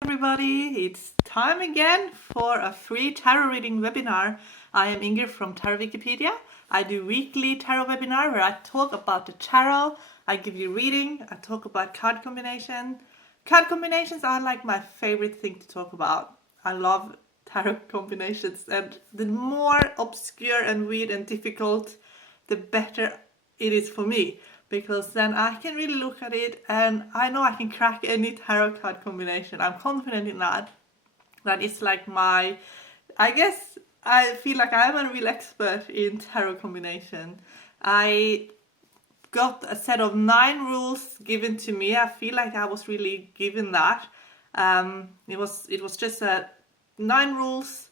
Everybody, it's time again for a free tarot reading webinar. I am Inger from Tarot Wikipedia. I do weekly tarot webinar where I talk about the tarot, I give you reading, I talk about card combination. Card combinations are like my favorite thing to talk about. I love tarot combinations, and the more obscure and weird and difficult, the better it is for me, because then I can really look at it and I know I can crack any tarot card combination. I'm confident in that. That is like I guess I feel like I'm a real expert in tarot combination. I got a set of 9 rules given to me. I feel like I was really given that. It was just 9 rules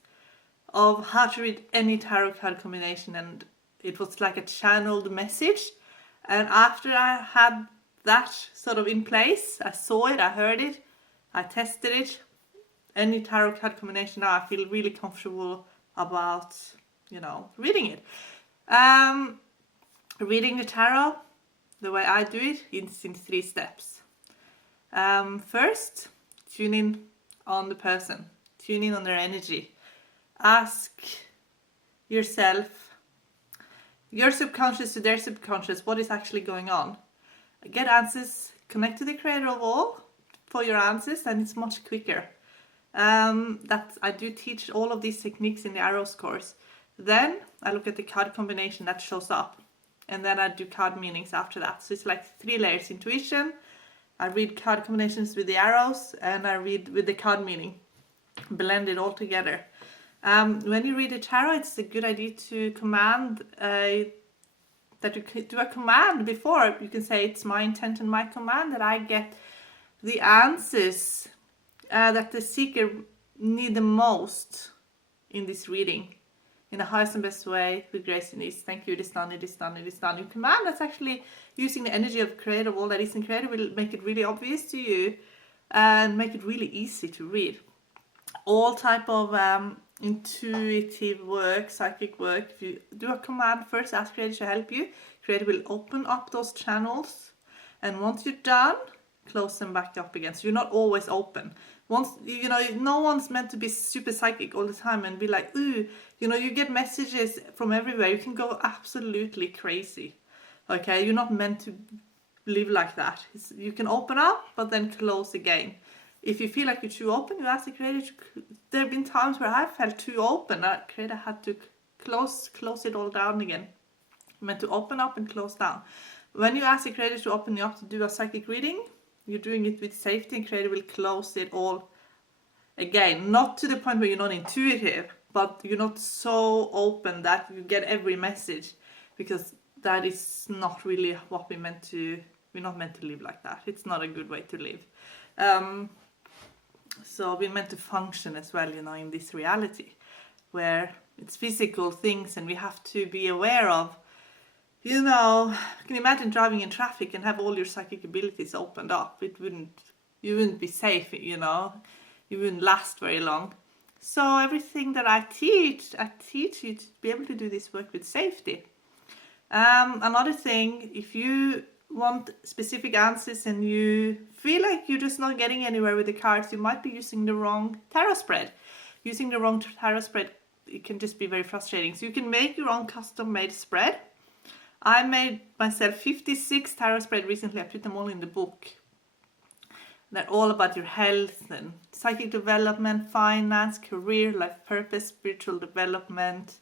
of how to read any tarot card combination, and it was like a channeled message. And after I had that sort of in place, I saw it, I heard it, I tested it. Any tarot card combination now, I feel really comfortable about, reading it. Reading the tarot, the way I do it, is in 3 steps. First, tune in on the person, tune in on their energy. Ask yourself, your subconscious to their subconscious, what is actually going on. Get answers, connect to the creator of all for your answers, and it's much quicker. I do teach all of these techniques in the Arrows course. Then I look at the card combination that shows up, and then I do card meanings after that. So it's like 3 layers: intuition, I read card combinations with the arrows, and I read with the card meaning. Blend it all together. When you read a tarot, it's a good idea to command that you do a command before. You can say, it's my intent and my command that I get the answers that the seeker need the most in this reading, in the highest and best way, with grace and ease. Thank you, it is done, it is done, it is done. Your command that's actually using the energy of creator, all that is in creator, will make it really obvious to you and make it really easy to read. All type of intuitive work, psychic work, if you do a command first, ask creator to help you, creator will open up those channels, and once you're done, close them back up again. So you're not always open. Once, no one's meant to be super psychic all the time and be like, ooh, you get messages from everywhere. You can go absolutely crazy. Okay, you're not meant to live like that. You can open up, but then close again. If you feel like you're too open, you ask the creator there have been times where I felt too open. That creator had to close it all down again. You're meant to open up and close down. When you ask the creator to open you up to do a psychic reading, you're doing it with safety, and creator will close it all again. Not to the point where you're not intuitive, but you're not so open that you get every message, because that is not really what we're not meant to live like that. It's not a good way to live. So we're meant to function as well, in this reality where it's physical things, and we have to be aware of, you can imagine driving in traffic and have all your psychic abilities opened up. You wouldn't be safe, you wouldn't last very long. So everything that I teach you to be able to do this work with safety. Another thing, if you want specific answers and you feel like you're just not getting anywhere with the cards, you might be using the wrong tarot spread. Using the wrong tarot spread, it can just be very frustrating. So you can make your own custom made spread. I made myself 56 tarot spread recently. I put them all in the book. They're all about your health and psychic development, finance, career, life purpose, spiritual development.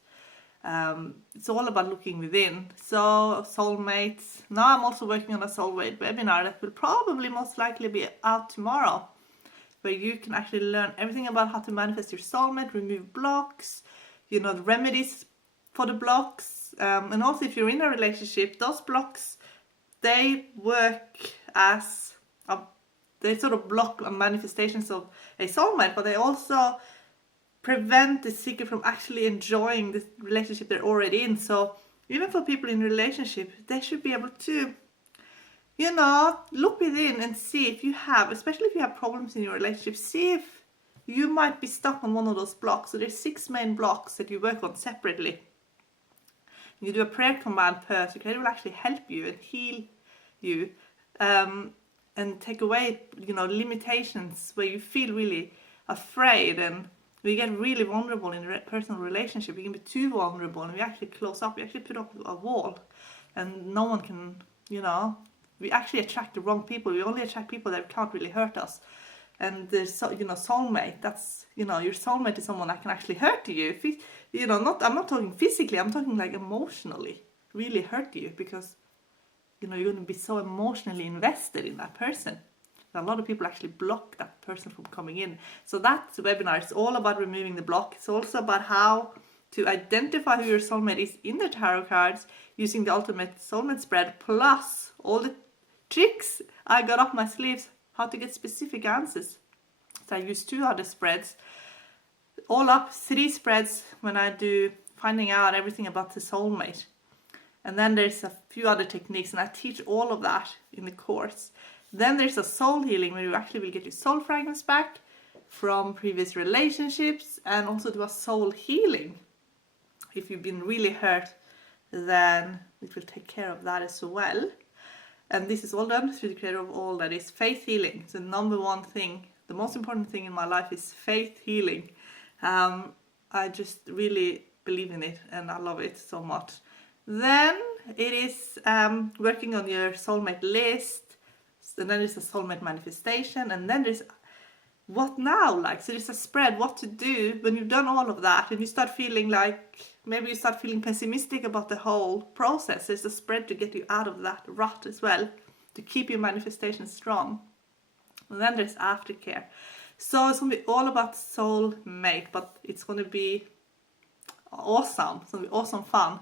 It's all about looking within. So soulmates. Now I'm also working on a soulmate webinar that will probably most likely be out tomorrow, where you can actually learn everything about how to manifest your soulmate, remove blocks, the remedies for the blocks, and also if you're in a relationship, those blocks, they work as they sort of block manifestations of a soulmate, but they also prevent the seeker from actually enjoying the relationship they're already in. So even for people in relationship, they should be able to, look within and see if you have, especially if you have problems in your relationship, see if you might be stuck on one of those blocks. So there's 6 main blocks that you work on separately. You do a prayer command per, so creator will actually help you and heal you. and take away, limitations where you feel really afraid, and we get really vulnerable in a personal relationship. We can be too vulnerable, and we actually close up. We actually put up a wall, and no one can, we actually attract the wrong people. We only attract people that can't really hurt us. And there's soulmate. That's your soulmate is someone that can actually hurt you. I'm not talking physically. I'm talking like emotionally, really hurt you, because you're going to be so emotionally invested in that person. A lot of people actually block that person from coming in. So that webinar is all about removing the block. It's also about how to identify who your soulmate is in the tarot cards, using the ultimate soulmate spread, plus all the tricks I got up my sleeves, how to get specific answers. So I use 2 other spreads, all up 3 spreads when I do finding out everything about the soulmate. And then there's a few other techniques, and I teach all of that in the course. Then there's a soul healing, where you actually will get your soul fragments back from previous relationships, and also do a soul healing. If you've been really hurt, then it will take care of that as well. And this is all done through the creator of all, that is faith healing. It's the number one thing, the most important thing in my life is faith healing. I just really believe in it, and I love it so much. Then it is working on your soulmate list, and then there's a soulmate manifestation, and then there's what now, so there's a spread what to do when you've done all of that, and you start feeling maybe you start feeling pessimistic about the whole process. There's a spread to get you out of that rut as well, to keep your manifestation strong. And then there's aftercare. So it's going to be all about soulmate, but it's going to be awesome. It's going to be awesome fun.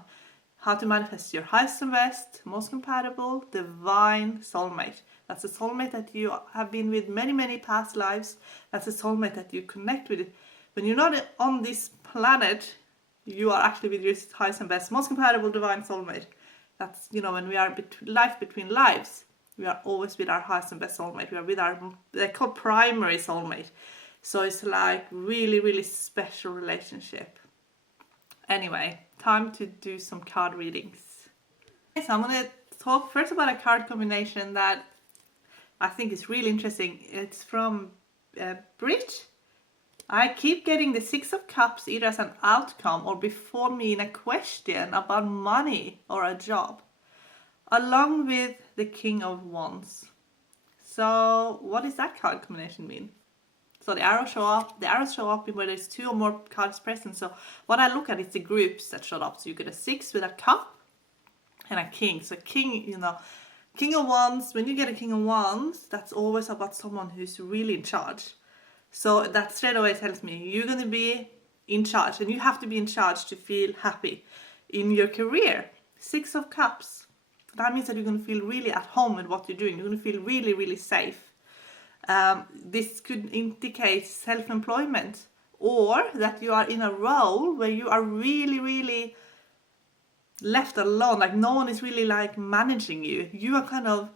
How to manifest your highest and best, most compatible, divine soulmate. That's a soulmate that you have been with many, many past lives. That's a soulmate that you connect with. When you're not on this planet, you are actually with your highest and best, most compatible, divine soulmate. That's, when we are life between lives, we are always with our highest and best soulmate. We are with they're called primary soulmate. So it's like really, really special relationship. Anyway, time to do some card readings. So I'm going to talk first about a card combination that I think is really interesting. It's from Brit. I keep getting the 6 of Cups either as an outcome or before me in a question about money or a job, along with the King of Wands. So what does that card combination mean? So the arrows show up where there's 2 or more cards present. So what I look at is the groups that showed up. So you get a 6 with a cup and a king. So king, King of Wands, when you get a King of Wands, that's always about someone who's really in charge. So that straight away tells me you're going to be in charge, and you have to be in charge to feel happy in your career. 6 of Cups. That means that you're going to feel really at home with what you're doing. You're going to feel really, really safe. This could indicate self-employment, or that you are in a role where you are really, really left alone. No one is really managing you. You are kind of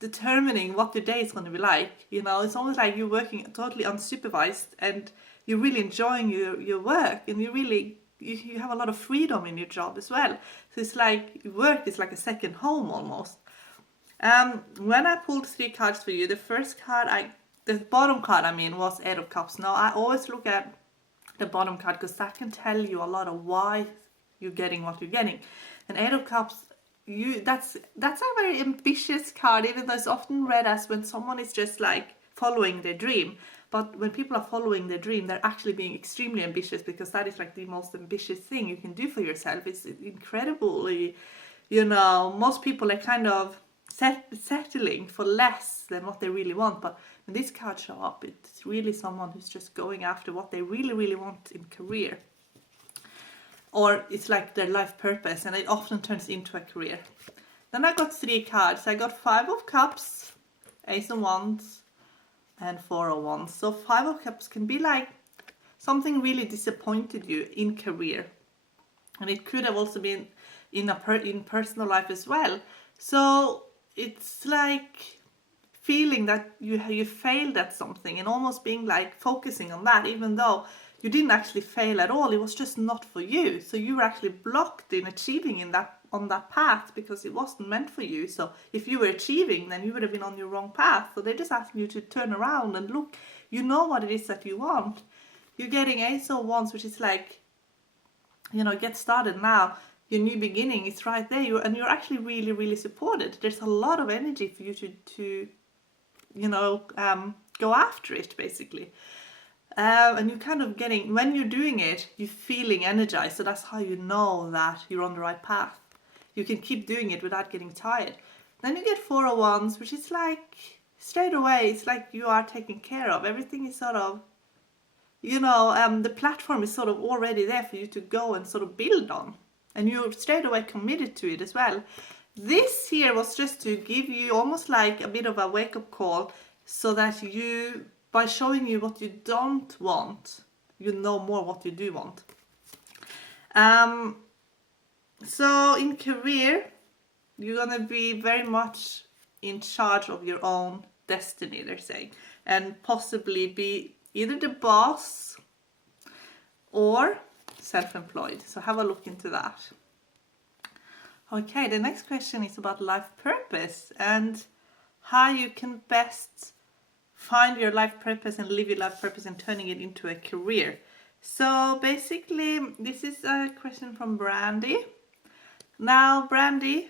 determining what your day is going to be like. It's almost like you're working totally unsupervised, and you're really enjoying your work, and you have a lot of freedom in your job as well. So it's like work is like a second home almost. When I pulled 3 cards for you, the bottom card was 8 of Cups. Now I always look at the bottom card because that can tell you a lot of why you're getting what you're getting. And 8 of Cups, that's a very ambitious card, even though it's often read as when someone is just following their dream. But when people are following their dream, they're actually being extremely ambitious, because that is the most ambitious thing you can do for yourself. It's incredibly, most people are kind of settling for less than what they really want. But when these cards show up, it's really someone who's just going after what they really, really want in career. Or it's like their life purpose, and it often turns into a career. Then I got 3 cards. I got 5 of Cups, Ace of Wands, and 4 of Wands. So 5 of Cups can be something really disappointed you in career. And it could have also been in personal life as well. So it's feeling that you failed at something, and almost being focusing on that, even though you didn't actually fail at all. It was just not for you. So you were actually blocked in achieving in that on that path because it wasn't meant for you. So if you were achieving, then you would have been on your wrong path. So they're just asking you to turn around and look. You know what it is that you want. You're getting Ace of Wands, which is like, get started now. Your new beginning is right there. You're actually really, really supported. There's a lot of energy for you to go after it, basically. And you're kind of getting, when you're doing it, you're feeling energized. So that's how you know that you're on the right path. You can keep doing it without getting tired. Then you get Four of Wands, which is like, straight away, it's like you are taken care of. Everything is sort of, the platform is sort of already there for you to go and sort of build on. And you're straight away committed to it as well. This here was just to give you almost like a bit of a wake-up call, so that you, by showing you what you don't want, you know more what you do want. So in career, you're going to be very much in charge of your own destiny, they're saying. And possibly be either the boss or self-employed. So have a look into that. Okay, the next question is about life purpose and how you can best find your life purpose and live your life purpose and turning it into a career. So basically, this is a question from Brandy. Now, Brandy,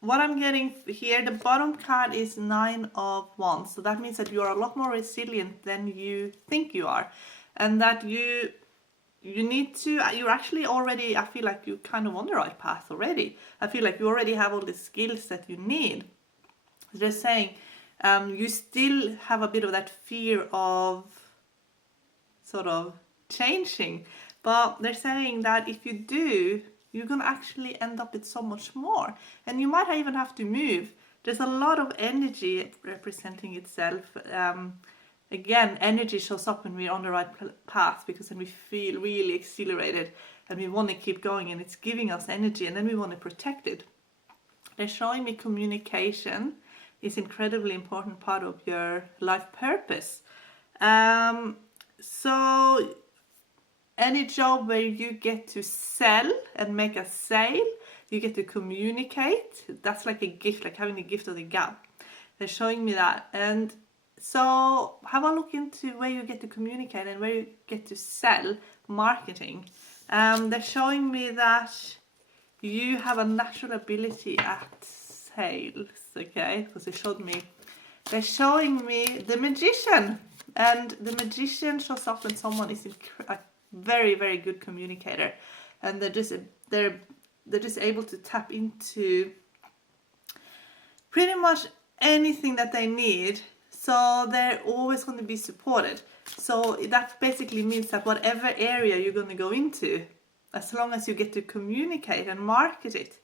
what I'm getting here, the bottom card is Nine of Wands. So that means that you are a lot more resilient than you think you are. And that you need to, you're actually already, I feel like you're kind of on the right path already. I feel like you already have all the skills that you need. They're saying you still have a bit of that fear of sort of changing. But they're saying that if you do, you're going to actually end up with so much more. And you might even have to move. There's a lot of energy representing itself. Again, energy shows up when we're on the right path, because then we feel really exhilarated and we want to keep going, and it's giving us energy, and then we want to protect it. They're showing me communication is incredibly important part of your life purpose. So any job where you get to sell and make a sale, you get to communicate, that's like a gift, like having the gift of the gab. They're showing me that. And so have a look into where you get to communicate and where you get to sell, marketing. They're showing me that you have a natural ability at sales, okay? Because they're showing me the magician. And the magician shows up when someone is a very, very good communicator. And they're just able to tap into pretty much anything that they need. So they're always going to be supported. So that basically means that whatever area you're going to go into, as long as you get to communicate and market it,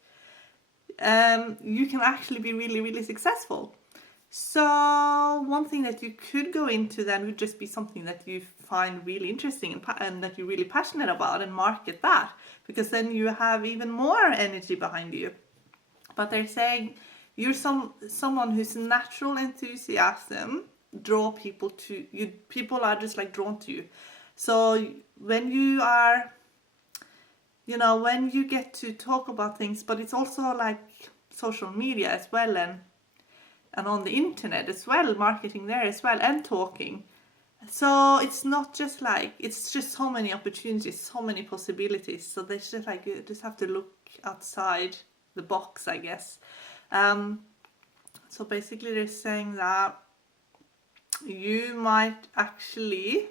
you can actually be really, really successful. So one thing that you could go into then would just be something that you find really interesting and that you're really passionate about, and market that, because then you have even more energy behind you. But they're saying you're someone whose natural enthusiasm draw people to you. People are just like drawn to you. So when you are, when you get to talk about things, but it's also like social media as well, and on the internet as well, marketing there as well, and talking. So it's not just like, it's just so many opportunities, so many possibilities. So there's just like, you just have to look outside the box, I guess. So basically they're saying that you might actually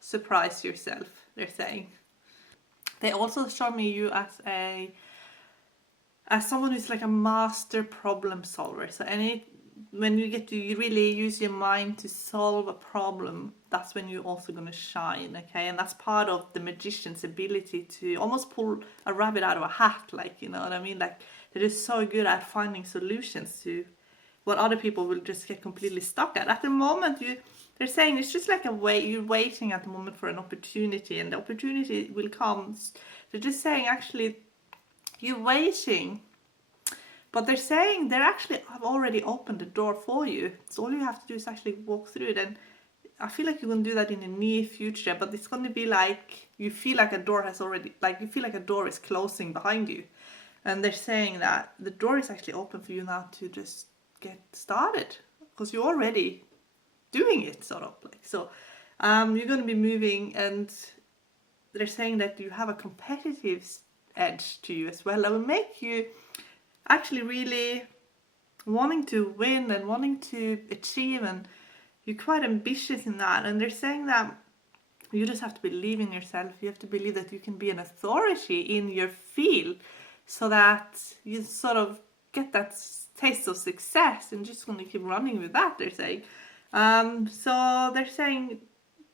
surprise yourself, they're saying. They also show me you as someone who's like a master problem solver. So when you get to really use your mind to solve a problem, that's when you're also going to shine, okay? And that's part of the magician's ability to almost pull a rabbit out of a hat, like, you know what I mean? Like, they're just so good at finding solutions to what other people will just get completely stuck at. At the moment, they're saying it's just like you're waiting at the moment for an opportunity, and the opportunity will come. They're just saying, actually, you're waiting. But they're saying they actually have already opened the door for you. So all you have to do is actually walk through it. And I feel like you're going to do that in the near future. But it's going to be like, you feel like a door has already, like you feel like a door is closing behind you. And they're saying that the door is actually open for you now to just get started, because you're already doing it, sort of like. So you're going to be moving, and they're saying that you have a competitive edge to you as well that will make you actually really wanting to win and wanting to achieve, and you're quite ambitious in that. And they're saying that you just have to believe in yourself. You have to believe that you can be an authority in your field, so that you sort of get that taste of success and just going to keep running with that, they're saying. So they're saying,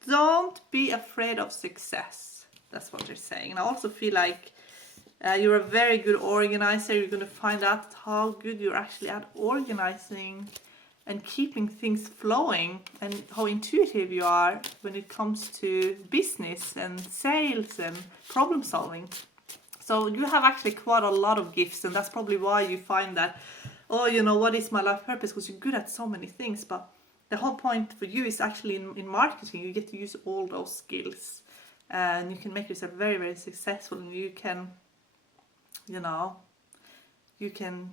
don't be afraid of success. That's what they're saying. And I also feel like you're a very good organizer. You're going to find out how good you're actually at organizing and keeping things flowing, and how intuitive you are when it comes to business and sales and problem solving. So you have actually quite a lot of gifts, and that's probably why you find that, oh, you know, what is my life purpose? Because you're good at so many things. But the whole point for you is actually in marketing. You get to use all those skills, and you can make yourself very, very successful, and you can, you know, you can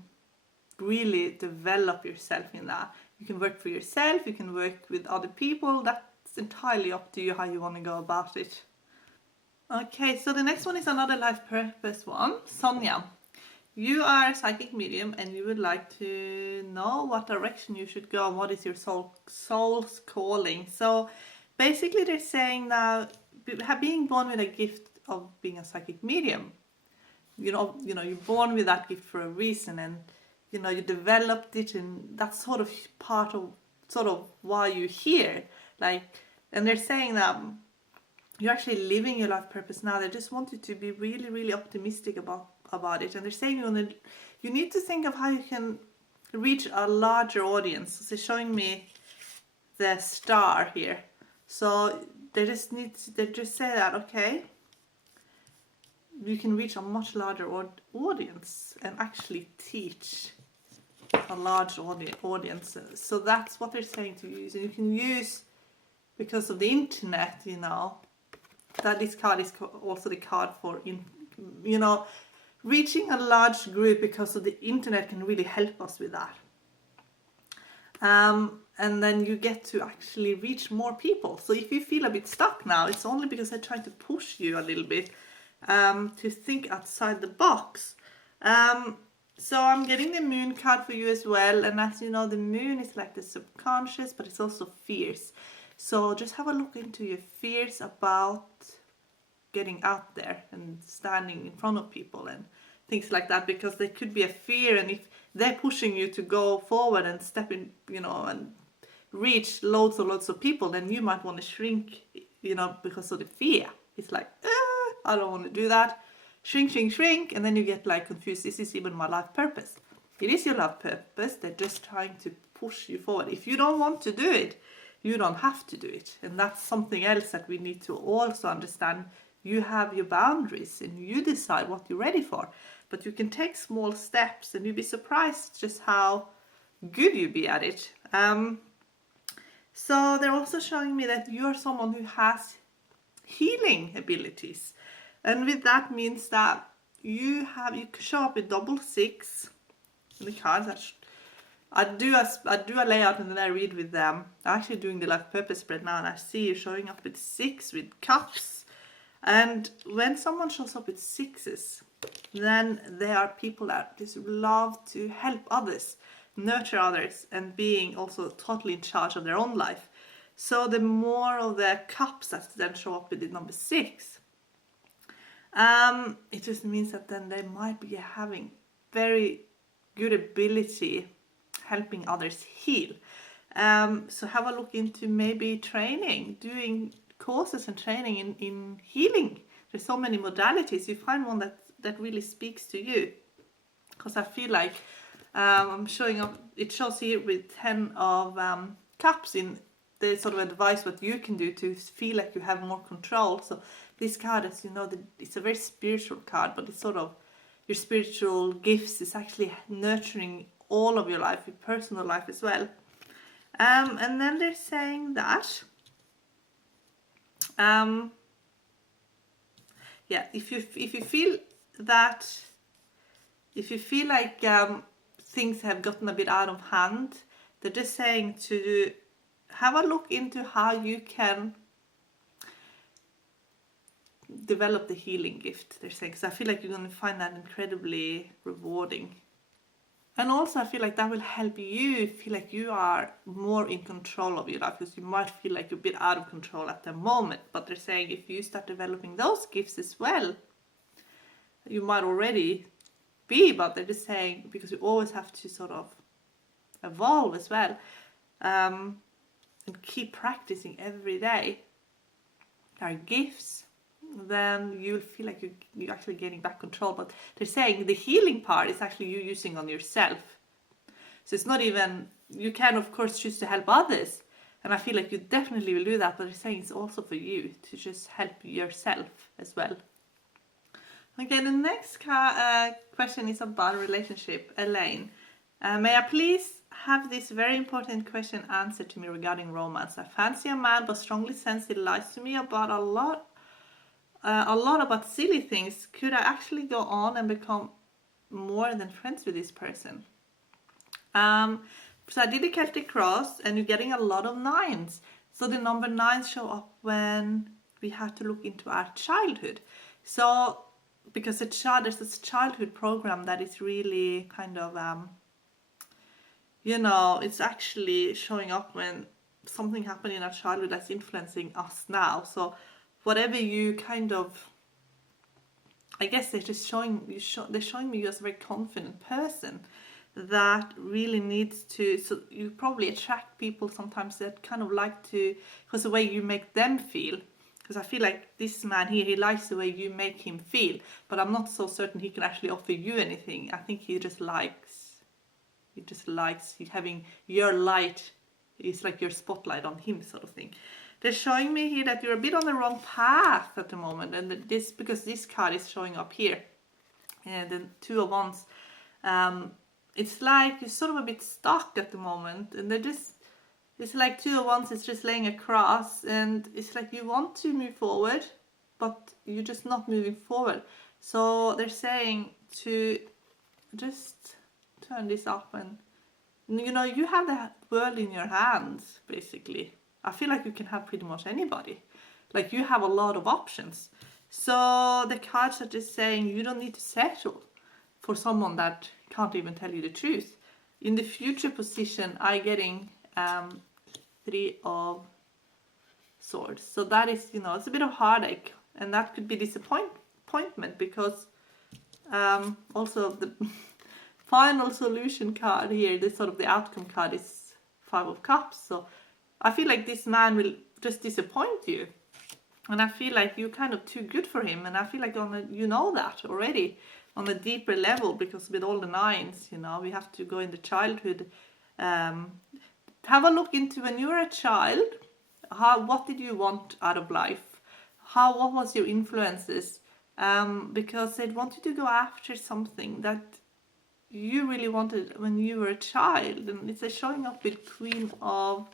really develop yourself in that. You can work for yourself, you can work with other people. That's entirely up to you how you want to go about it. Okay, so the next one is another life purpose one. Sonia, you are a psychic medium, and you would like to know what direction you should go and what is your soul's calling. So basically they're saying that being born with a gift of being a psychic medium, you know, you're born with that gift for a reason, and you know, you developed it, and that's sort of part of why you're here. Like, and they're saying that you're actually living your life purpose now. They just want you to be really, really optimistic about it. And they're saying you need to think of how you can reach a larger audience. So they're showing me the star here. So they just say that, okay, you can reach a much larger audience and actually teach a large audience. So that's what they're saying to use. And you can use, because of the internet, you know, that this card is also the card for, you know, reaching a large group, because of the internet can really help us with that. And then you get to actually reach more people. So if you feel a bit stuck now, it's only because they're trying to push you a little bit to think outside the box. So I'm getting the moon card for you as well. And as you know, the moon is like the subconscious, but it's also fears. So just have a look into your fears about getting out there and standing in front of people and things like that, because there could be a fear, and if they're pushing you to go forward and step in, you know, and reach loads of people, then you might want to shrink, you know, because of the fear. It's like, I don't want to do that. Shrink, and then you get like confused. Is this even my life purpose? It is your life purpose. They're just trying to push you forward. If you don't want to do it, you don't have to do it. And that's something else that we need to also understand. You have your boundaries, and you decide what you're ready for. But you can take small steps, and you'll be surprised just how good you'll be at it. So they're also showing me that you're someone who has healing abilities. And with that means that you show up with double 6 in the cards. I do a layout, and then I read with them. I'm actually doing the life purpose spread now, and I see you showing up with 6 with cups. And when someone shows up with 6s, then they are people that just love to help others, nurture others, and being also totally in charge of their own life. So the more of the cups that then show up with the number 6, it just means that then they might be having very good ability helping others heal. So have a look into maybe training, doing courses and training in healing. There's so many modalities. You find one that really speaks to you. Because I feel like I'm showing up, it shows here with 10 of cups in the sort of advice what you can do to feel like you have more control. So this card, as you know, it's a very spiritual card, but it's sort of your spiritual gifts is actually nurturing all of your life, your personal life as well. And then they're saying that if you feel that if you feel like things have gotten a bit out of hand, they're just saying to have a look into how you can develop the healing gift, they're saying, because I feel like you're going to find that incredibly rewarding. And also I feel like that will help you feel like you are more in control of your life, because you might feel like you're a bit out of control at the moment. But they're saying if you start developing those gifts as well, you might already be, but they're just saying, because you always have to sort of evolve as well, and keep practicing every day our gifts, then you'll feel like you're actually getting back control. But they're saying the healing part is actually you using on yourself. So it's not even, you can of course choose to help others, and I feel like you definitely will do that, but they're saying it's also for you to just help yourself as well. Okay, the next question is about relationship. Elaine, may I please have this very important question answered to me regarding romance? I fancy a man but strongly sense he lies to me about a lot about silly things. Could I actually go on and become more than friends with this person? So I did the Celtic cross, and you're getting a lot of 9s. So the number 9s show up when we have to look into our childhood. So because there's this childhood program that is really kind of it's actually showing up when something happened in our childhood that's influencing us now. So whatever you kind of, I guess they're just they're showing me you as a very confident person that really needs to, so you probably attract people sometimes that kind of like to, because the way you make them feel. Because I feel like this man here, he likes the way you make him feel, but I'm not so certain he can actually offer you anything. I think he just likes having your light, it's like your spotlight on him, sort of thing. They're showing me here that you're a bit on the wrong path at the moment, and this, because this card is showing up here, and the 2 of Wands, it's like you're sort of a bit stuck at the moment, and it's like 2 of Wands is just laying across, and it's like you want to move forward, but you're just not moving forward. So they're saying to just turn this up, and you have the world in your hands, basically. I feel like you can have pretty much anybody. Like, you have a lot of options. So the cards are just saying you don't need to settle for someone that can't even tell you the truth. In the future position, I'm getting 3 of Swords. So that is, it's a bit of heartache, and that could be disappointment, because also the final solution card here, this sort of the outcome card, is 5 of Cups. So I feel like this man will just disappoint you, and I feel like you're kind of too good for him, and I feel like that already on a deeper level, because with all the 9s, we have to go in the childhood. Have a look into when you were a child, what did you want out of life? What was your influences? Because they'd want you to go after something that you really wanted when you were a child, and it's showing up with Queen of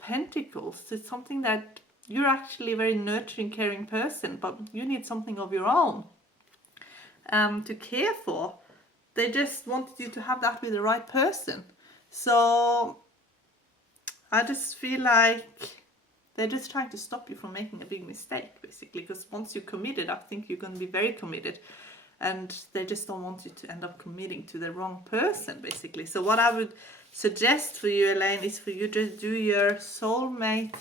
Pentacles. It's something that you're actually a very nurturing, caring person, but you need something of your own to care for. They just wanted you to have that with the right person. So I just feel like they're just trying to stop you from making a big mistake, basically, because once you're committed, I think you're going to be very committed, and they just don't want you to end up committing to the wrong person, basically. So what I would suggest for you, Elaine, is for you to do your soulmate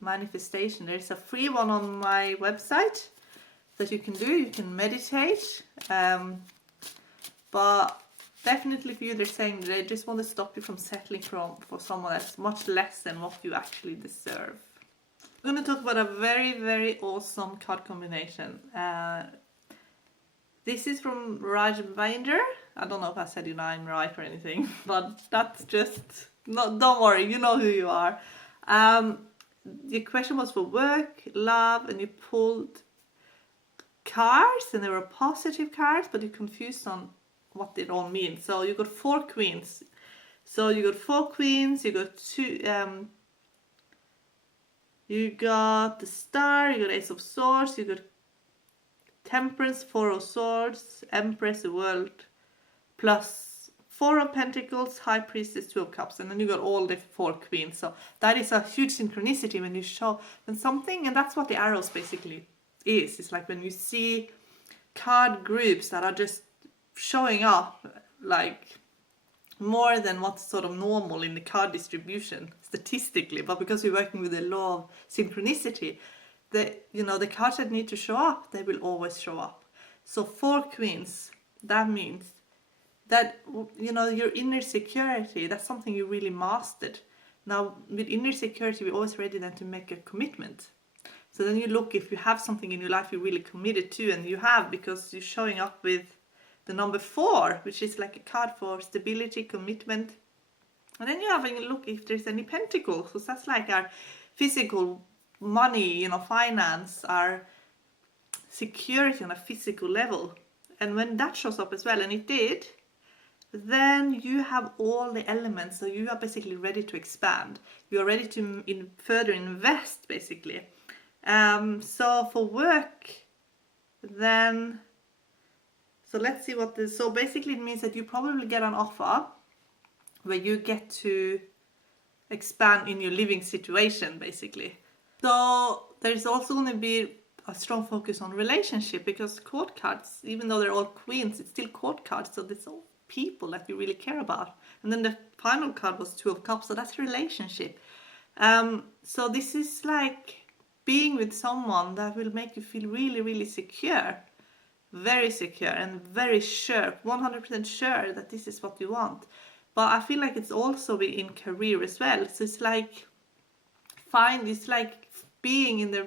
manifestation. There's a free one on my website that you can do. You can meditate, but definitely for you, they're saying they just want to stop you from settling for someone that's much less than what you actually deserve. We're going to talk about a very, very awesome card combination. This is from Rajvinder. I don't know if I said your name right or anything, but that's just, don't worry, you know who you are. The question was for work, love, and you pulled cards, and they were positive cards, but you're confused on what they all mean. So you got 4 queens. So you got 4 queens, you got 2, you got the star, you got Ace of Swords, you got Temperance, Four of Swords, Empress, the World, plus Four of Pentacles, High Priestess, Two of Cups, and then you got all the four queens. So that is a huge synchronicity when you show when something, and that's what the arrows basically is. It's like when you see card groups that are just showing up like more than what's sort of normal in the card distribution statistically, but because we're working with the law of synchronicity, the cards that need to show up, they will always show up. So four queens, that means that your inner security, that's something you really mastered. Now with inner security, we're always ready then to make a commitment. So then you look if you have something in your life you're really committed to, and you have, because you're showing up with the number 4, which is like a card for stability, commitment. And then you have a look if there's any pentacles, because that's like our physical money, finance, our security on a physical level. And when that shows up as well, and it did, then you have all the elements. So you are basically ready to expand. You are ready to further invest, basically. So for work, then, so let's see what this, so basically it means that you probably get an offer where you get to expand in your living situation, basically. So there's also going to be a strong focus on relationship, because court cards, even though they're all queens, it's still court cards, so there's all people that you really care about. And then the final card was Two of Cups, so that's relationship. So this is like being with someone that will make you feel really, really secure, very secure and very sure, 100% sure that this is what you want. But I feel like it's also in career as well. So it's like being in the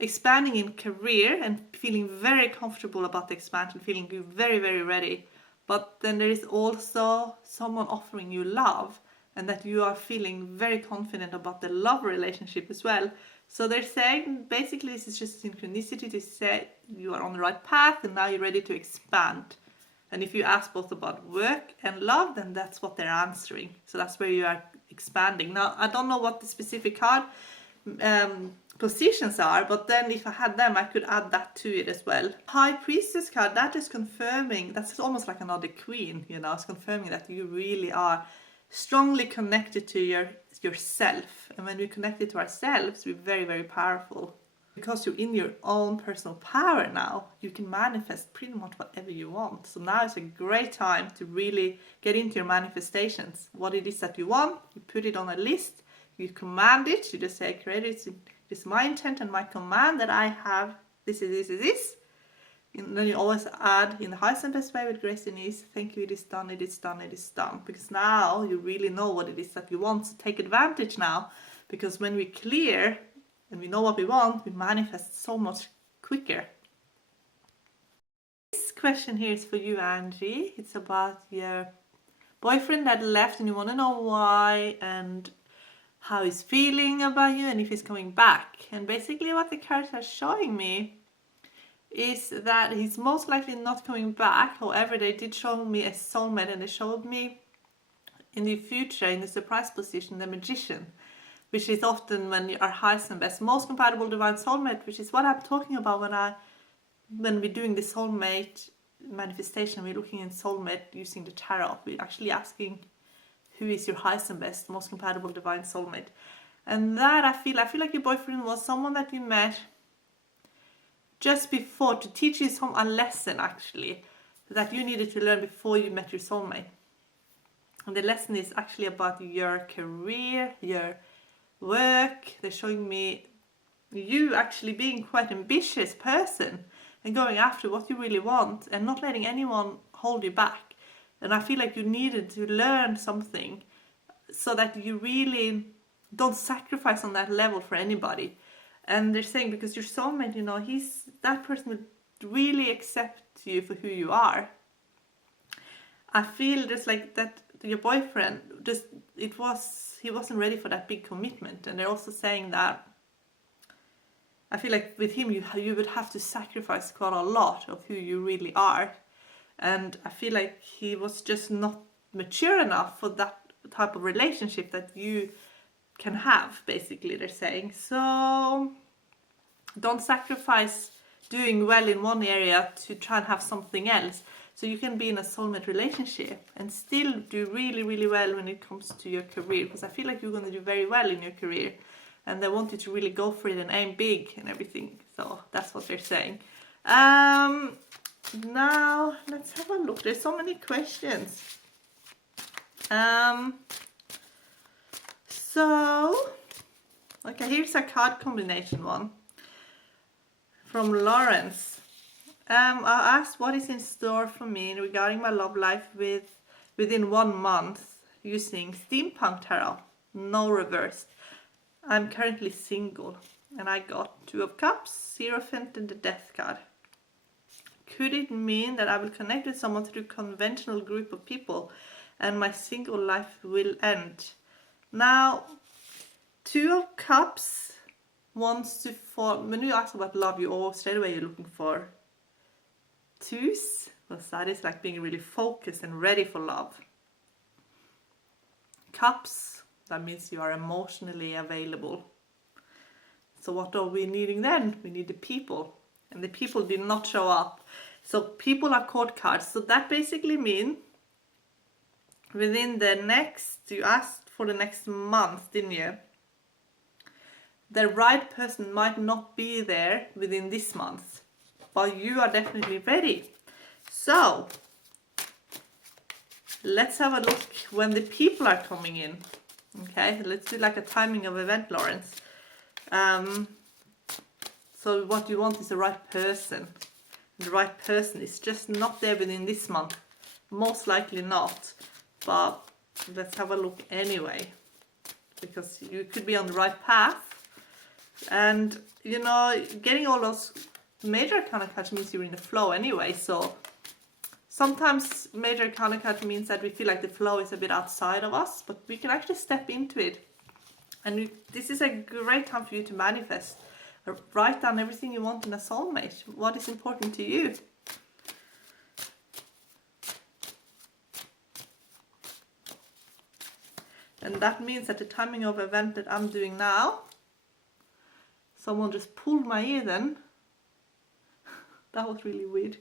expanding in career and feeling very comfortable about the expansion, feeling very, very ready. But then there is also someone offering you love, and that you are feeling very confident about the love relationship as well. So they're saying basically this is just synchronicity to say you are on the right path and now you're ready to expand. And if you ask both about work and love, then that's what they're answering. So that's where you are expanding. Now, I don't know what the specific card positions are, but then if I had them, I could add that to it as well. High Priestess card, that is confirming, that's almost like another queen, it's confirming that you really are strongly connected to yourself. And when we're connected to ourselves, we're very, very powerful. Because you're in your own personal power now, you can manifest pretty much whatever you want. So now is a great time to really get into your manifestations. What it is that you want, you put it on a list, you command it, you just say, Creator, it's my intent and my command that I have this. And then you always add in the highest and best way with grace and ease, thank you, it is done, it is done, it is done. Because now you really know what it is that you want. So take advantage now, because when we clear and we know what we want, we manifest so much quicker. This question here is for you, Angie. It's about your boyfriend that left and you want to know why and how he's feeling about you and if he's coming back. And basically what the cards are showing me is that he's most likely not coming back. However, they did show me a soulmate, and they showed me in the future, in the surprise position, the Magician, which is often when you are highest and best, most compatible divine soulmate, which is what I'm talking about when we're doing the soulmate manifestation. We're looking in soulmate using the tarot. We're actually asking who is your highest and best, most compatible divine soulmate. And that I feel like your boyfriend was someone that you met just before, to teach you a lesson actually that you needed to learn before you met your soulmate. And the lesson is actually about your career, your work. They're showing me you actually being quite ambitious person and going after what you really want and not letting anyone hold you back. And I feel like you needed to learn something so that you really don't sacrifice on that level for anybody. And they're saying because your soulmate, that person would really accept you for who you are. I feel just like that your boyfriend, he wasn't ready for that big commitment. And they're also saying that I feel like with him, you would have to sacrifice quite a lot of who you really are. And I feel like he was just not mature enough for that type of relationship that you can have, basically, they're saying. So don't sacrifice doing well in one area to try and have something else. So you can be in a soulmate relationship and still do really, really well when it comes to your career, because I feel like you're going to do very well in your career, and they want you to really go for it and aim big and everything. So that's what they're saying. Now let's have a look. There's so many questions. So okay, here's a card combination one from Lawrence. I asked what is in store for me regarding my love life within 1 month using Steampunk Tarot. No reversed. I'm currently single, and I got 2 of Cups, Hierophant, and the Death card. Could it mean that I will connect with someone through a conventional group of people and my single life will end? Now, 2 of Cups wants to form. When you ask about love, straight away you're looking for 2s. Well, that is like being really focused and ready for love. Cups, that means you are emotionally available. So what are we needing then? We need the people. And the people did not show up. So people are court cards. So that basically means within the next, you asked for the next month, didn't you? The right person might not be there within this month, but you are definitely ready. So let's have a look when the people are coming in. Okay, let's do like a timing of event, Lawrence. So what you want is the right person. The right person is just not there within this month. Most likely not. But let's have a look anyway. Because you could be on the right path. And, you know, getting all those major arcana cards means you're in the flow anyway. So sometimes major arcana card means that we feel like the flow is a bit outside of us. But we can actually step into it. And this is a great time for you to manifest. Write down everything you want in a soulmate. What is important to you? And that means that the timing of event that I'm doing now, someone just pulled my ear then. That was really weird.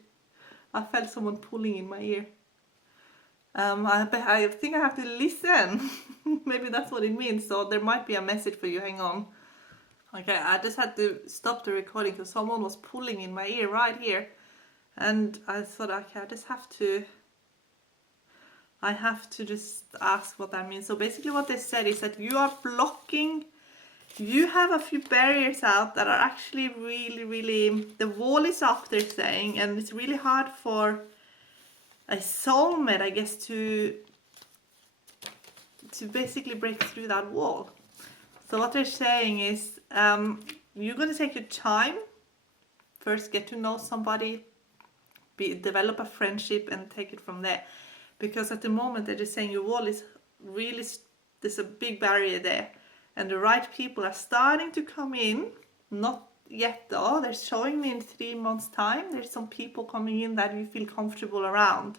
I felt someone pulling in my ear. I think I have to listen. Maybe that's what it means. So there might be a message for you. Hang on. Okay, I just had to stop the recording because someone was pulling in my ear right here. And I thought, okay, I have to just ask what that means. So basically what they said is that you are blocking, you have a few barriers out that are actually really, really, the wall is up, they're saying, and it's really hard for a soulmate, I guess, to basically break through that wall. So what they're saying is you're going to take your time, first get to know somebody, develop a friendship and take it from there. Because at the moment they're just saying your wall is really, there's a big barrier there. And the right people are starting to come in, not yet though, they're showing me in 3 months time, there's some people coming in that you feel comfortable around.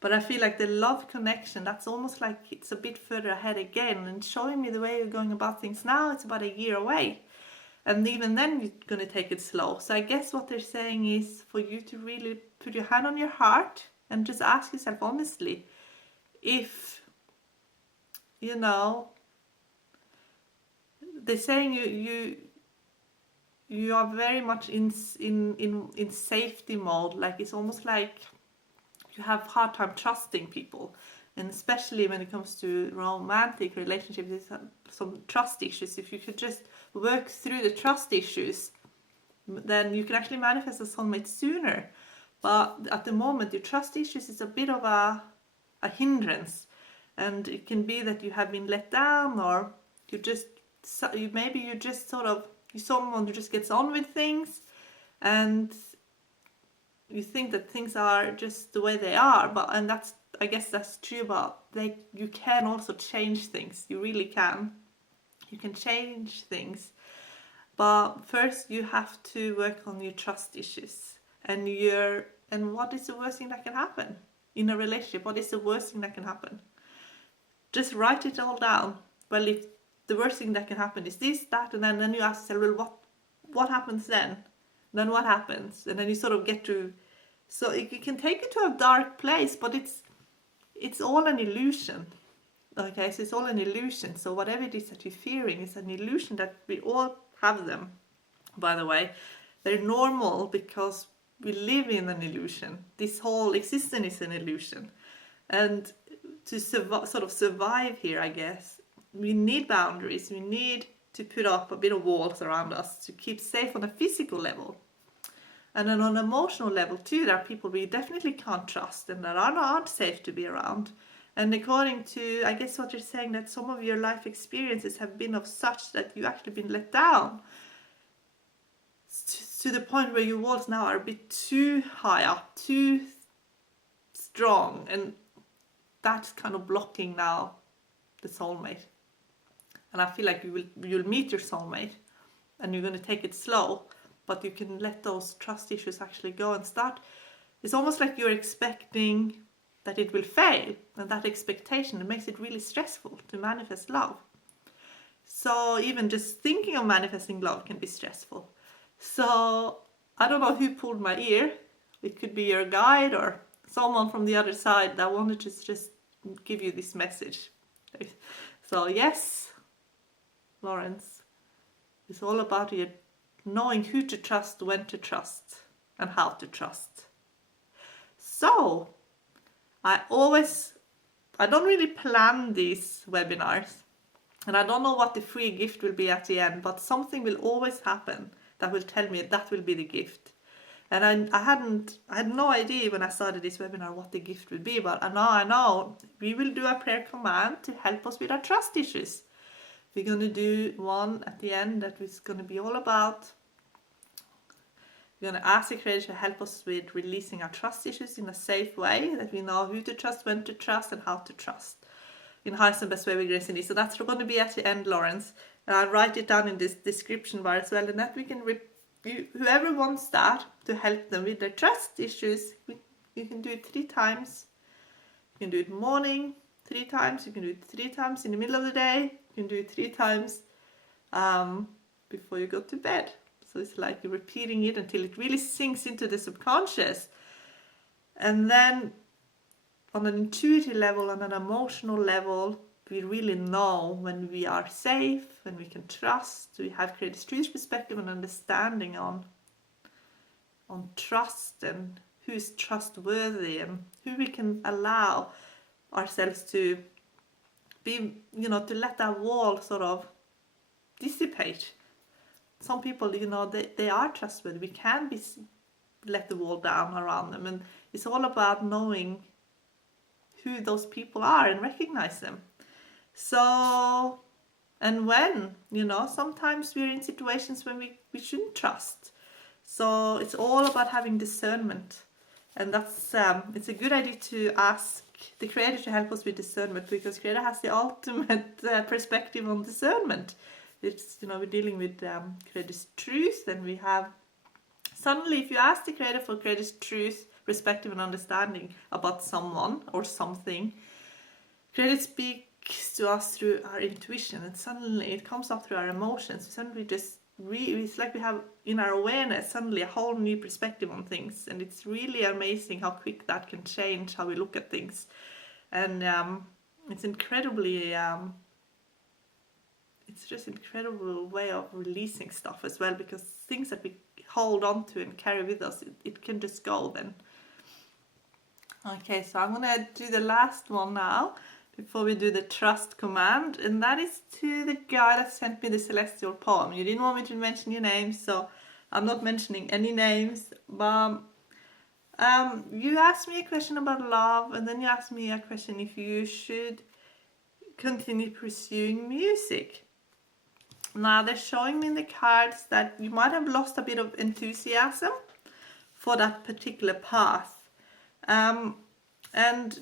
But I feel like the love connection, that's almost like it's a bit further ahead again. And showing me the way you're going about things now, it's about a year away. And even then, you're going to take it slow. So I guess what they're saying is for you to really put your hand on your heart and just ask yourself honestly if, you know, they're saying you are very much in safety mode. Like it's almost like you have a hard time trusting people, and especially when it comes to romantic relationships, there's some trust issues. If you could just work through the trust issues, then you can actually manifest a soulmate sooner. But at the moment, your trust issues is a bit of a hindrance, and it can be that you have been let down, or maybe you just sort of, you're someone who just gets on with things, and you think that things are just the way they are, and I guess that's true, but you can also change things. You really can. You can change things, but first you have to work on your trust issues. And what is the worst thing that can happen in a relationship? What is the worst thing that can happen? Just write it all down. Well, if the worst thing that can happen is this, that, and then you ask yourself, well, what happens then? then what happens? And then you sort of get to, so it can take you to a dark place, but it's all an illusion. Okay, so it's all an illusion. So whatever it is that you're fearing is an illusion, that we all have them, by the way. They're normal because we live in an illusion. This whole existence is an illusion. And to sort of survive here, I guess, we need boundaries. We need to put up a bit of walls around us to keep safe on a physical level. And then on an emotional level too, there are people we definitely can't trust and that aren't safe to be around. And according to, I guess what you're saying, that some of your life experiences have been of such that you've actually been let down to the point where your walls now are a bit too high up, too strong, and that's kind of blocking now the soulmate. And I feel like you'll meet your soulmate and you're going to take it slow, but you can let those trust issues actually go and start. It's almost like you're expecting that it will fail, and that expectation, it makes it really stressful to manifest love. So even just thinking of manifesting love can be stressful. So I don't know who pulled my ear. It could be your guide or someone from the other side that wanted to just give you this message. So yes, Lawrence, it's all about you knowing who to trust, when to trust, and how to trust. So I don't really plan these webinars, and I don't know what the free gift will be at the end, but something will always happen that will tell me that will be the gift. And I had no idea when I started this webinar what the gift would be, but now I know we will do a prayer command to help us with our trust issues. We're going to do one at the end that is going to be all about, we're going to ask the Creator to help us with releasing our trust issues in a safe way, that we know who to trust, when to trust, and how to trust in highest and best way with grace and ease. So that's going to be at the end, Lawrence. And I'll write it down in this description bar as well, and that we can, whoever wants that to help them with their trust issues, you can do it 3 times. You can do it morning 3 times, you can do it 3 times in the middle of the day, you can do it 3 times before you go to bed. So it's like you're repeating it until it really sinks into the subconscious. And then on an intuitive level, on an emotional level, we really know when we are safe, when we can trust. We have created truth, perspective, and understanding on trust and who is trustworthy and who we can allow ourselves to be, to let that wall sort of dissipate. Some people, they are trustworthy. We can let the wall down around them, and it's all about knowing who those people are and recognize them. So, and when, sometimes we're in situations when we shouldn't trust. So it's all about having discernment, and that's it's a good idea to ask the Creator to help us with discernment, because Creator has the ultimate perspective on discernment. It's, we're dealing with Creator's truth, and we have, suddenly if you ask the Creator for Creator's truth, perspective and understanding about someone or something, Creator speaks to us through our intuition, and suddenly it comes up through our emotions. Suddenly it's like we have in our awareness suddenly a whole new perspective on things, and it's really amazing how quick that can change how we look at things. And it's incredibly it's just an incredible way of releasing stuff as well, because things that we hold on to and carry with us, it can just go then. Okay, so I'm going to do the last one now before we do the trust command, and that is to the guy that sent me the celestial poem. You didn't want me to mention your names, so I'm not mentioning any names, but you asked me a question about love, and then you asked me a question if you should continue pursuing music. Now they're showing me in the cards that you might have lost a bit of enthusiasm for that particular path. And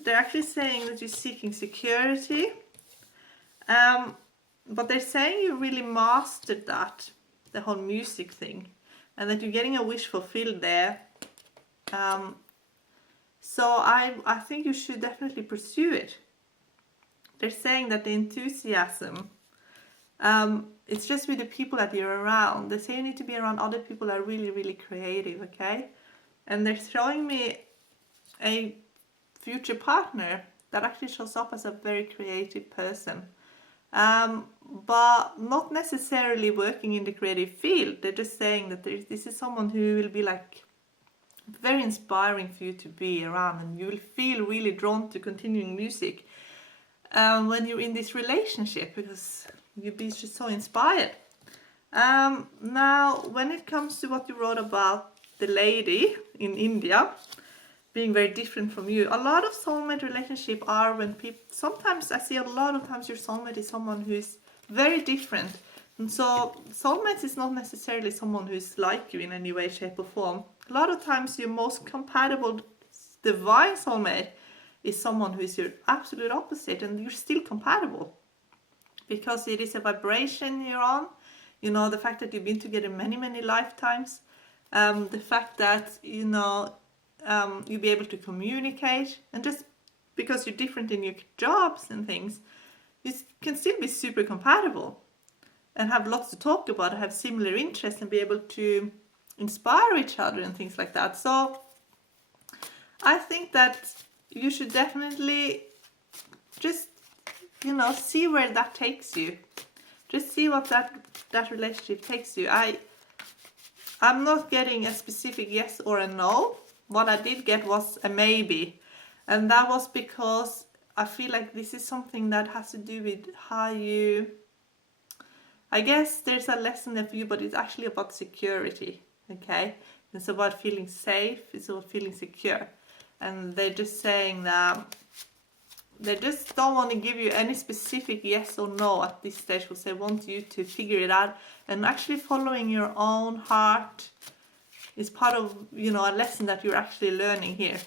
they're actually saying that you're seeking security. But they're saying you really mastered that, the whole music thing, and that you're getting a wish fulfilled there. So I think you should definitely pursue it. They're saying that the enthusiasm It's just with the people that you're around. They say you need to be around other people that are really, really creative, okay? And they're showing me a future partner that actually shows up as a very creative person. But not necessarily working in the creative field. They're just saying that this is someone who will be like very inspiring for you to be around, and you will feel really drawn to continuing music when you're in this relationship, because you'll be just so inspired. Now, when it comes to what you wrote about the lady in India being very different from you, a lot of soulmate relationship are when people, sometimes I see a lot of times your soulmate is someone who is very different. And so soulmates is not necessarily someone who is like you in any way, shape or form. A lot of times your most compatible divine soulmate is someone who is your absolute opposite, and you're still compatible because it is a vibration you're on. You know, the fact that you've been together many, many lifetimes, the fact that, you know, you'll be able to communicate, and just because you're different in your jobs and things, you can still be super compatible and have lots to talk about, have similar interests, and be able to inspire each other and things like that. So I think that you should definitely just, you know, see where that takes you. Just see what that relationship takes you. I'm not getting a specific yes or a no. What I did get was a maybe. And that was because I feel like this is something that has to do with how you, I guess there's a lesson there for you, but it's actually about security, okay? It's about feeling safe, it's about feeling secure. And they're just saying that they just don't want to give you any specific yes or no at this stage, because they want you to figure it out. And actually following your own heart is part of, you know, a lesson that you're actually learning here.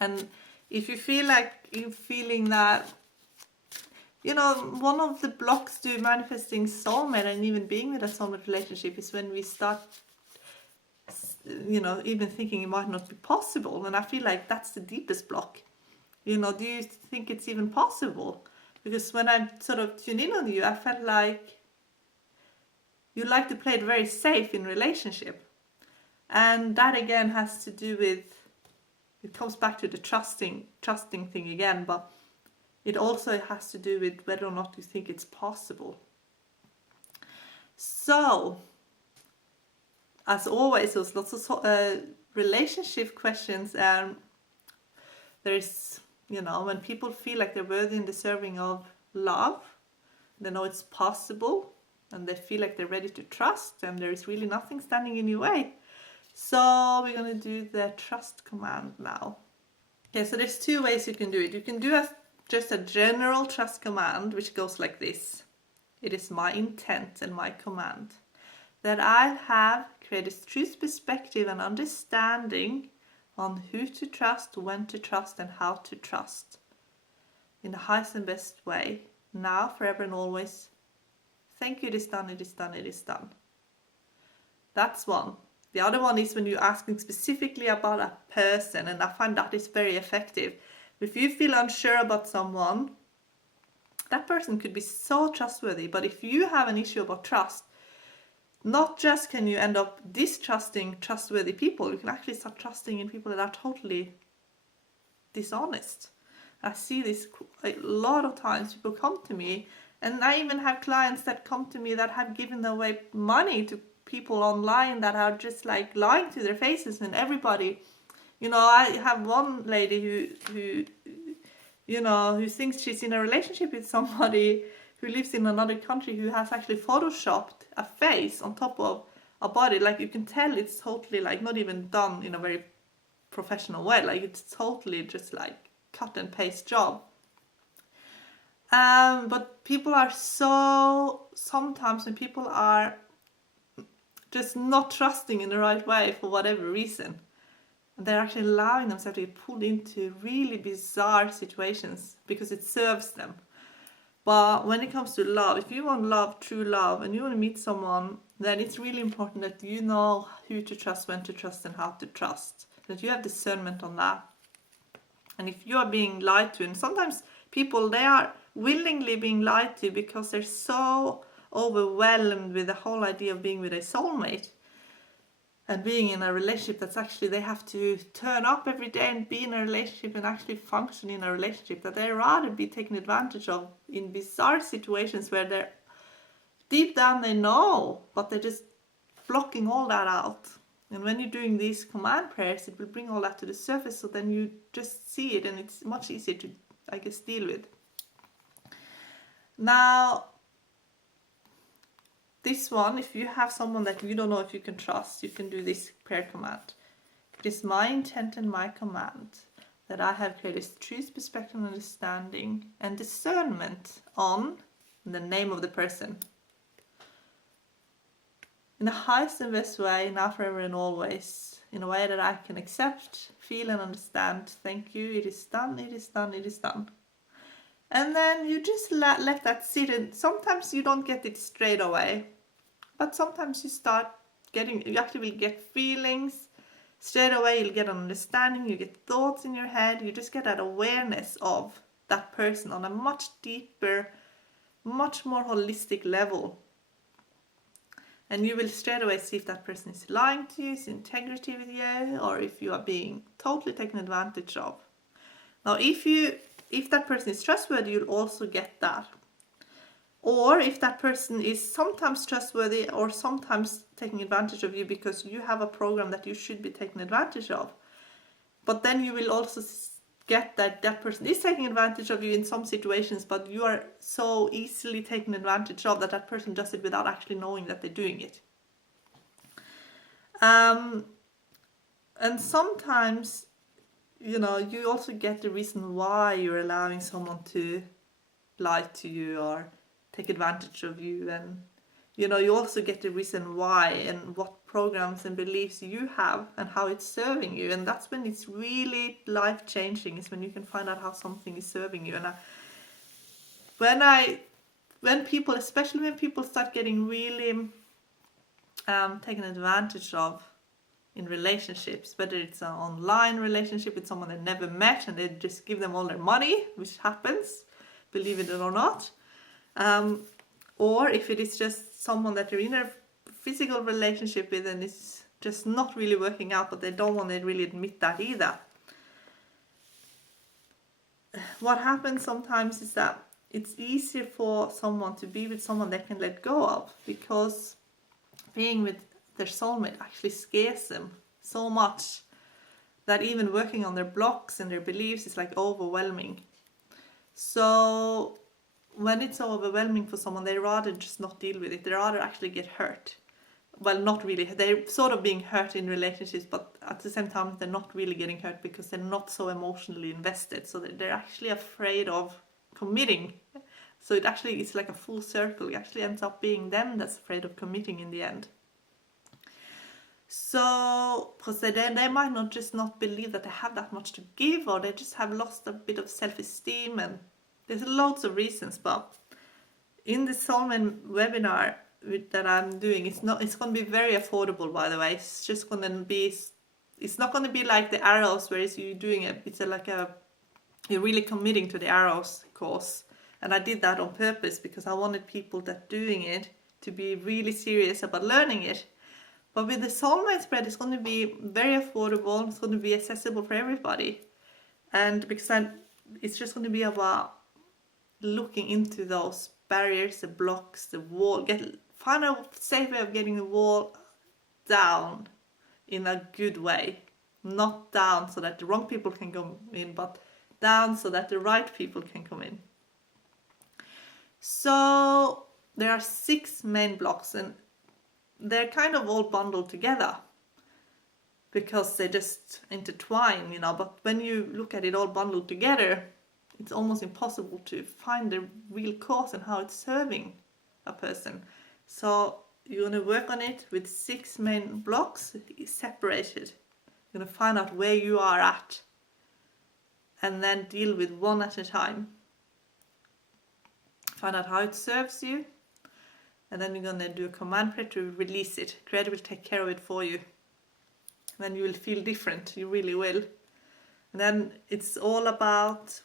And if you feel like you're feeling that, you know, one of the blocks to manifesting soulmate and even being with a soulmate relationship is when we start, you know, even thinking it might not be possible. And I feel like that's the deepest block. You know, do you think it's even possible? Because when I sort of tuned in on you, I felt like you like to play it very safe in relationship. And that again has to do with, it comes back to the trusting thing again, but it also has to do with whether or not you think it's possible. So, as always, there's lots of relationship questions, and there's, you know, when people feel like they're worthy and deserving of love, they know it's possible, and they feel like they're ready to trust, and there is really nothing standing in your way. So we're going to do the trust command now. Okay, so there's two ways you can do it. You can do just a general trust command, which goes like this. It is my intent and my command that I'll have created truth, perspective and understanding on who to trust, when to trust and how to trust in the highest and best way, now, forever and always. Thank you, it is done, it is done, it is done. That's one. The other one is when you're asking specifically about a person, and I find that is very effective. If you feel unsure about someone, that person could be so trustworthy, but if you have an issue about trust, not just can you end up distrusting trustworthy people, you can actually start trusting in people that are totally dishonest. I see this a lot of times. People come to me, and I even have clients that come to me that have given away money to people online that are just like lying to their faces, and everybody, you know, I have one lady who you know, who thinks she's in a relationship with somebody who lives in another country, who has actually photoshopped a face on top of a body. Like, you can tell it's totally like not even done in a very professional way. Like, it's totally just like cut and paste job. But people are so, sometimes when people are just not trusting in the right way for whatever reason, they're actually allowing themselves to get pulled into really bizarre situations because it serves them. But when it comes to love, if you want love, true love, and you want to meet someone, then it's really important that you know who to trust, when to trust, and how to trust. That you have discernment on that. And if you are being lied to, and sometimes people, they are willingly being lied to because they're so overwhelmed with the whole idea of being with a soulmate and being in a relationship that's actually they have to turn up every day and be in a relationship and actually function in a relationship, that they rather be taken advantage of in bizarre situations where they're deep down they know, but they're just blocking all that out. And when you're doing these command prayers, it will bring all that to the surface, so then you just see it and it's much easier to, I guess, deal with. Now, this one, if you have someone that you don't know if you can trust, you can do this prayer command. It is my intent and my command that I have created truth, perspective, understanding, and discernment on the name of the person. In the highest and best way, now, forever, and always, in a way that I can accept, feel, and understand. Thank you. It is done. It is done. It is done. And then you just let that sit. And sometimes you don't get it straight away, but sometimes you actually will get feelings. Straight away you'll get an understanding, you get thoughts in your head, you just get that awareness of that person on a much deeper, much more holistic level. And you will straight away see if that person is lying to you, is integrity with you, or if you are being totally taken advantage of. Now if that person is trustworthy, you'll also get that. Or if that person is sometimes trustworthy or sometimes taking advantage of you because you have a program that you should be taken advantage of. But then you will also get that person is taking advantage of you in some situations, but you are so easily taken advantage of that person does it without actually knowing that they're doing it. And sometimes, you also get the reason why you're allowing someone to lie to you or take advantage of you, and you also get the reason why and what programs and beliefs you have and how it's serving you. And that's when it's really life-changing, is when you can find out how something is serving you. And especially when people start getting really taken advantage of in relationships, whether it's an online relationship with someone they never met and they just give them all their money, which happens, believe it or not. Or if it is just someone that you're in a physical relationship with and it's just not really working out, but they don't want to really admit that either. What happens sometimes is that it's easier for someone to be with someone they can let go of, because being with their soulmate actually scares them so much that even working on their blocks and their beliefs is like overwhelming. So when it's so overwhelming for someone, they rather just not deal with it. They rather actually get hurt. Well, not really. They're sort of being hurt in relationships, but at the same time, they're not really getting hurt because they're not so emotionally invested. So they're actually afraid of committing. So it's like a full circle. It actually ends up being them that's afraid of committing in the end. So, because they might not believe that they have that much to give, or they just have lost a bit of self-esteem, and there's loads of reasons. But in the soulmate webinar that I'm doing, it's going to be very affordable, by the way. It's just going to be, it's not going to be like the arrows where you're doing it. You're really committing to the arrows course. And I did that on purpose because I wanted people that doing it to be really serious about learning it. But with the soulmate spread, it's going to be very affordable. It's going to be accessible for everybody. And because it's just going to be about looking into those barriers, the blocks, the wall. Find a safe way of getting the wall down in a good way. Not down so that the wrong people can come in, but down so that the right people can come in. So there are 6 main blocks, and they're kind of all bundled together because they just intertwine, but when you look at it all bundled together, it's almost impossible to find the real cause and how it's serving a person. So you're going to work on it with 6 main blocks separated. You're going to find out where you are at and then deal with one at a time. Find out how it serves you, and then you're going to do a command prayer to release it. Creator will take care of it for you. Then you will feel different. You really will. And then it's all about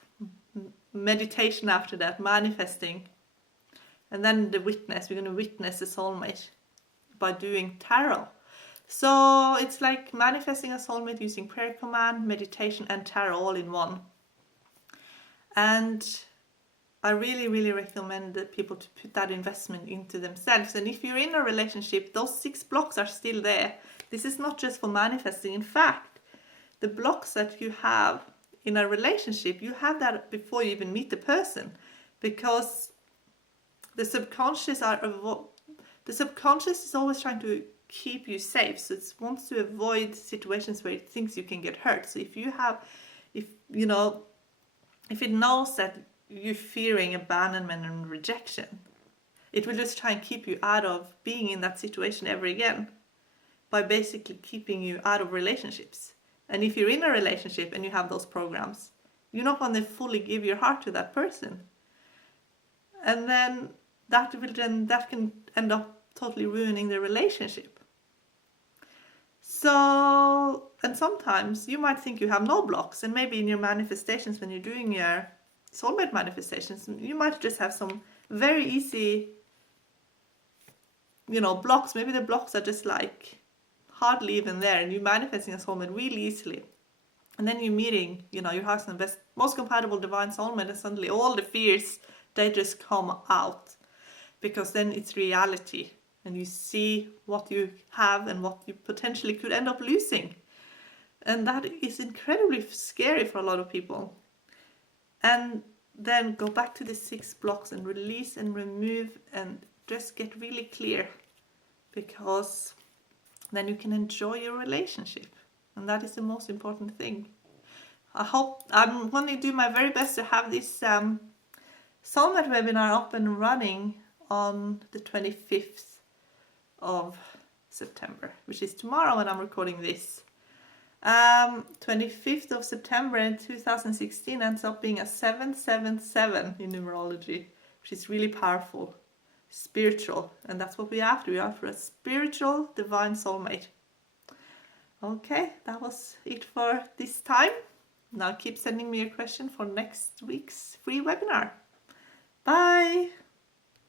meditation after that, manifesting. And then the witness, we're going to witness the soulmate by doing tarot. So it's like manifesting a soulmate using prayer command, meditation and tarot all in one. And I really, really recommend that people to put that investment into themselves. And if you're in a relationship, those 6 blocks are still there. This is not just for manifesting. In fact, the blocks that you have in a relationship, you have that before you even meet the person, because the subconscious is always trying to keep you safe. So it wants to avoid situations where it thinks you can get hurt. So if it knows that you're fearing abandonment and rejection, it will just try and keep you out of being in that situation ever again by basically keeping you out of relationships. And if you're in a relationship and you have those programs, you're not going to fully give your heart to that person. And then that can end up totally ruining the relationship. So, and sometimes you might think you have no blocks, and maybe in your manifestations, when you're doing your soulmate manifestations, you might just have some very easy, blocks. Maybe the blocks are just like hardly even there, and you're manifesting a soulmate really easily. And then you're meeting, your highest and best, most compatible divine soulmate, and suddenly all the fears, they just come out. Because then it's reality, and you see what you have and what you potentially could end up losing. And that is incredibly scary for a lot of people. And then go back to the 6 blocks and release and remove and just get really clear, because then you can enjoy your relationship. And that is the most important thing. I'm going to do my very best to have this soulmate webinar up and running on the 25th of September, which is tomorrow when I'm recording this. 25th of September in 2016 ends up being a 777 in numerology, which is really powerful, spiritual, and that's what we're after. We're after a spiritual divine soulmate. Okay, that was it for this time. Now keep sending me your question for next week's free webinar. Bye!